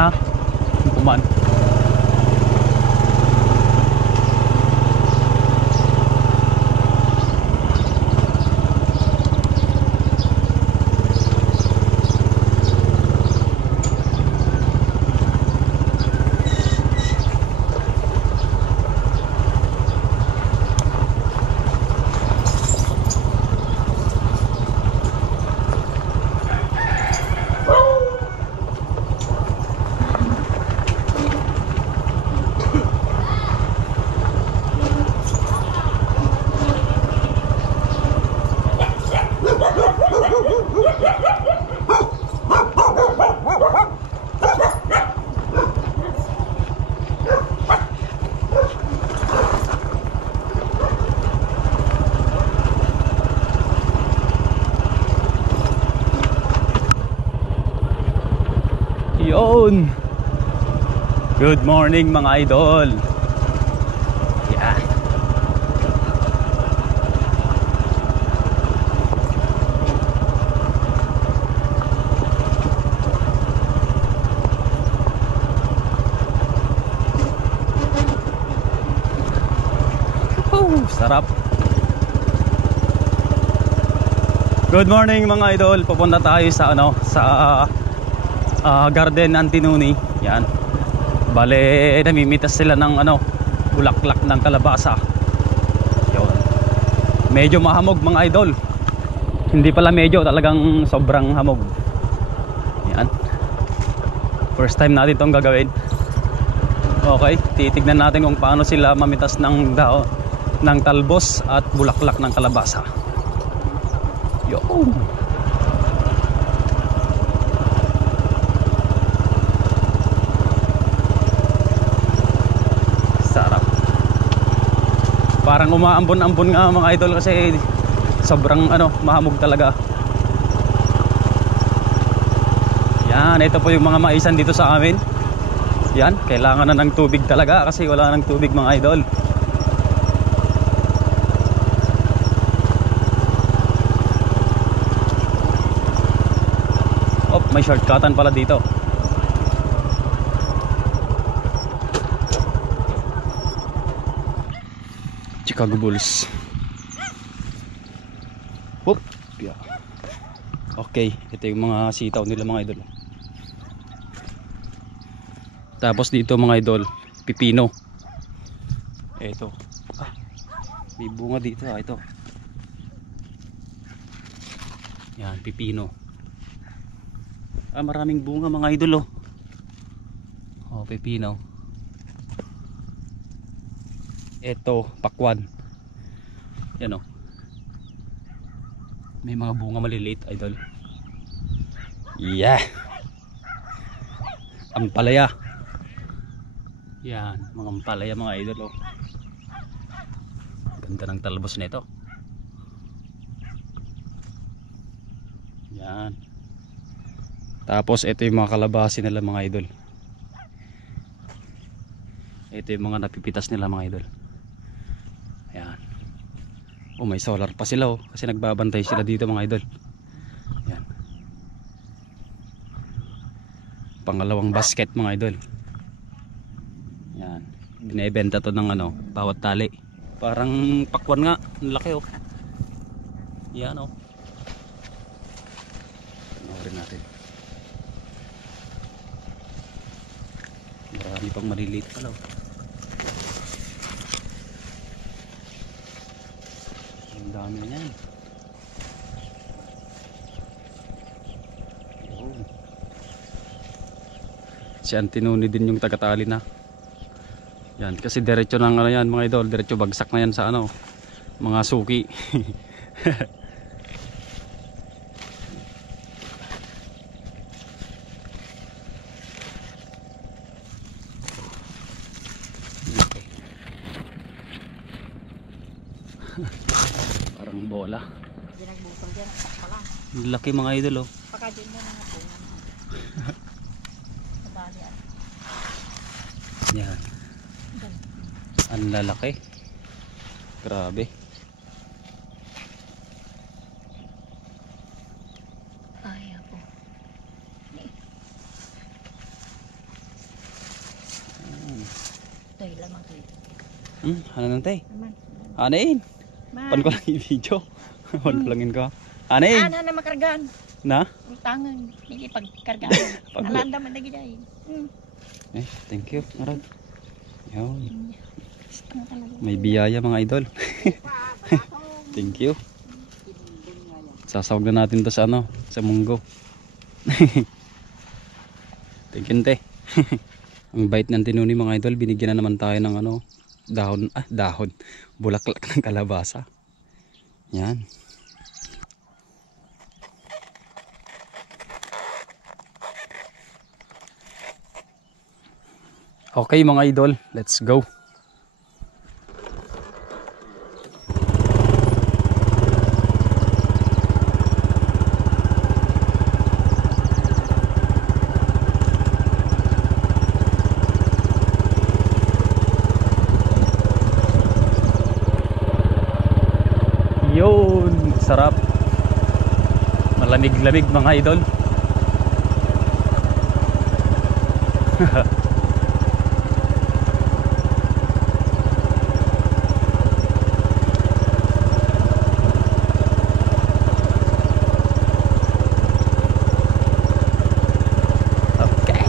Ah, kuman. Yun. Good morning mga idol. Yan. Sarap. Good morning mga idol. Pupunta tayo sa Garden Antinoni. Yan. Bale, namimitas sila ng bulaklak ng kalabasa. Yun. Medyo mahamog mga idol. Hindi pala medyo, talagang sobrang hamog. Yan. First time natin itong gagawin. Okay, titignan natin kung paano sila mamitas ng talbos at bulaklak ng kalabasa. Yun. Parang umaambon-ambon nga mga idol kasi sobrang mahamog talaga. Yan, ito po yung mga maisan dito sa amin. Yan, kailangan na ng tubig talaga kasi wala nang tubig mga idol. Oh, may shortcutan pala dito. Chicago Bulls. Hop, yeah. Okay, ito yung mga sitaw nila mga idol. Tapos dito mga idol, pipino. Ito. May bunga dito ito. Yan, pipino. Maraming bunga mga idol Oh, pipino. Ito, pakwan. Yan may mga bunga maliliit idol. Yeah. Ampalaya. Yan, mga ampalaya mga idol Ganda ng talbos nito. Yan. Tapos ito yung mga kalabasi nila mga idol. Ito yung mga napipitas nila mga idol. Yan. May solar pa sila kasi nagbabantay sila dito mga idol. Yan. Pangalawang basket mga idol. Yan. Binebenta to ng bawat tali. Parang pakwan nga, ang laki Yan Panoorin natin. Marami pang maliliit pala Ang dami na yan. Si Antinoni din yung tagatali na. Yan, kasi diretso ng yan mga idol, diretso bagsak na yan sa mga suki. Parang bola. Binagbutang dyan, pala. Laki mga idol Pakadyan mo na po. Sabali Yan. Ang lalaki. Grabe. Ay, ako. lamang ko. Ano nante? Naman. Anain. Man. Pan ko lang i-video. Pan ko langin ko. Anain. Ana na makargaan. Na? Ang tangan. Hindi pagkargaan. Alanda man na giday. Thank you. Marag. Yun. Ang talaga. May biyaya mga idol. Thank you. Sasawag na natin to sa ano, sa munggo. Thank you, te. Ang bait ng tinuni mga idol, binigyan na naman tayo ng ano, dahon, bulaklak ng kalabasa. Yan. Okay mga idol, let's go. Yun, sarap. Malamig-lamig mga idol. Okay.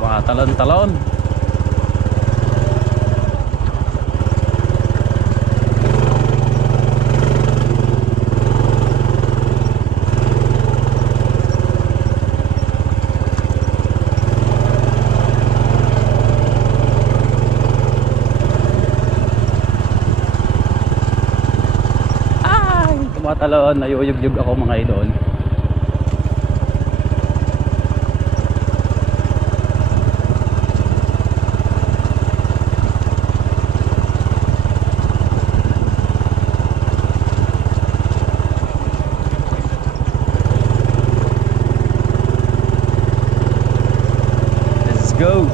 Mga talon-talon. Tumatalon, nayuyug-yug ako mga idol. Let's go.